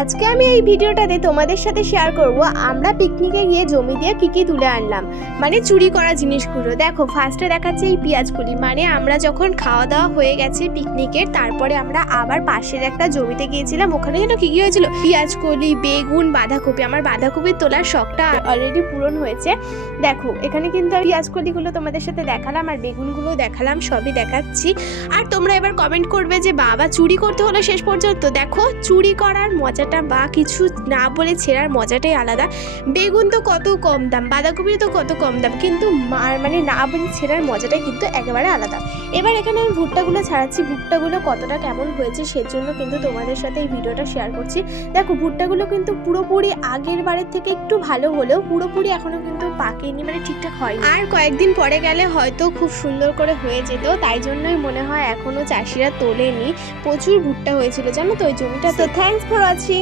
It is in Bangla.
আজকে আমি এই ভিডিওটাতে তোমাদের সাথে শেয়ার করব আমরা পিকনিকে গিয়ে জমি দিয়ে কি তুলে আনলাম, মানে চুরি করা জিনিসগুলো। দেখো ফার্স্টে দেখাচ্ছে এই পেঁয়াজকলি, মানে আমরা যখন খাওয়া দাওয়া হয়ে গেছে পিকনিকের, তারপরে আমরা আবার পাশের একটা জমিতে গিয়েছিলাম। ওখানে যেন কি হয়েছিল, পেঁয়াজকলি, বেগুন, বাঁধাকপি। আমার বাঁধাকপি তোলার শখটা অলরেডি পূরণ হয়েছে। দেখো এখানে কিন্তু পেঁয়াজকলিগুলো তোমাদের সাথে দেখালাম আর বেগুনগুলো দেখালাম, সবই দেখাচ্ছি। আর তোমরা এবার কমেন্ট করবে যে বাবা চুরি করতে হলো শেষ পর্যন্ত। দেখো চুরি করার মজাটা বা কিছু না বলে ছেঁড়ার মজাটাই আলাদা। বেগুন তো কত কম দাম, বাঁধাকপি তো কত কম দাম, কিন্তু মানে না বলে ছেঁড়ার মজাটাই কিন্তু একেবারে আলাদা। এবার এখানে আমি ভুট্টাগুলো ছাড়াচ্ছি, ভুট্টাগুলো কতটা কেমন হয়েছে সেজন্য কিন্তু তোমাদের সাথে এই ভিডিওটা শেয়ার করছি। দেখো ভুট্টাগুলো কিন্তু পুরোপুরি আগের বারের থেকে একটু ভালো হলেও পুরোপুরি এখনো কিন্তু পাকেনি, মানে ঠিকঠাক হয়নি। আর কয়েকদিন পরে গেলে হয়তো খুব সুন্দর করে হয়ে যেত, তাই জন্যই মনে হয় এখনো চাষিরা তোলেনি। প্রচুর ভুট্টা হয়েছিল জানো তো ওই জমিটা। তো থ্যাঙ্কস ফর ওয়াচিং।